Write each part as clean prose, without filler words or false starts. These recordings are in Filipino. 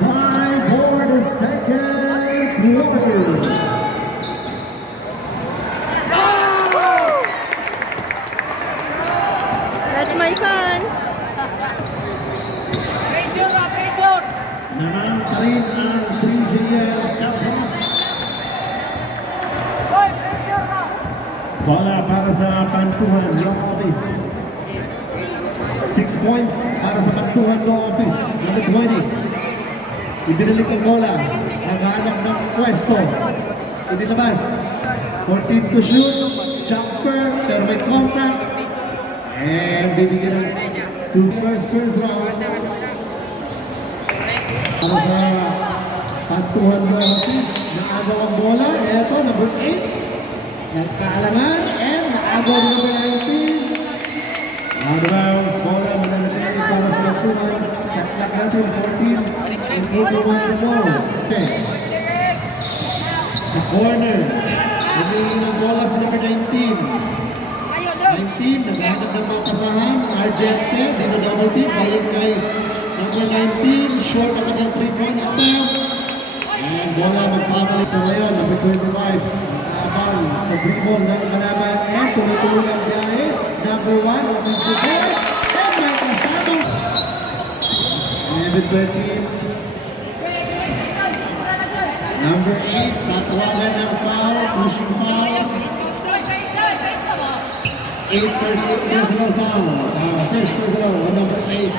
Time for the second quarter. That's my son. Naman pa rin ang 3JL Selfos. Bola para sa Pantuhan, Long Office. 6 points para sa Pantuhan, Long Office. Number 20. Ibinalik ang bola. Naghahanap ng pwesto. Hindi labas. 14 to shoot. Jumper. Pero may contact. And bibigyan ng 2 first round. Para sa Pantuhan Long Office. Naagaw ang bola. Eto, number 8. Nagkaalangan. And naagaw ng number 19. Out of bounds. Bola mananatili para sa Pantuhan. Shot clock natin, 14. And 41 to go. Okay. Sa corner. Humingi ng bola sa number 19. 19, naghahanap ng mga pasahan. Argente, dito double team. Balik kay number 19. Short ako ng 3-point attempt. And bola magpapalik na ngayon. Number 25. Abang sa dribble ng kalaban. And tuloy-tuloy ang biyahe. Number 1, offensive ball. And may kasamang 11-13. Number 8, tatawagan ng foul, pushing foul. 8 personal foul. First personal on number 8.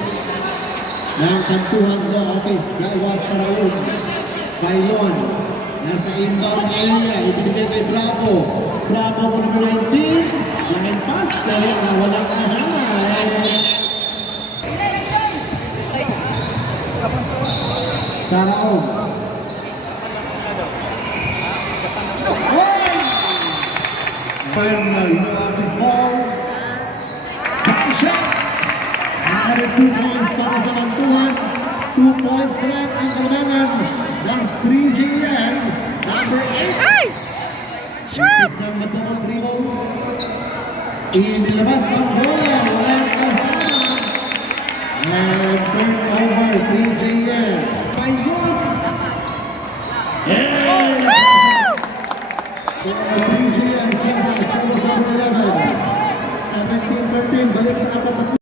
Ng Pantuhan Law Office. That was Saraun. Bailon. Nasa inbound area. Ibinigay kay Bravo. Bravo to number 19. Line pass pero walang kasama. Saraun. Final office ball. Back shot. Another 2 points para sa Pantuhan. 2 points left ang kalabangan ng 3JL. Number 8. Ay! Shoot! Ng matawag dribble. Inilabas ang bola. Walang kasama. And turn over 3JL. Ayun! And 3JL. Simba. Estamos number 11. 17-13. Balik sa 4.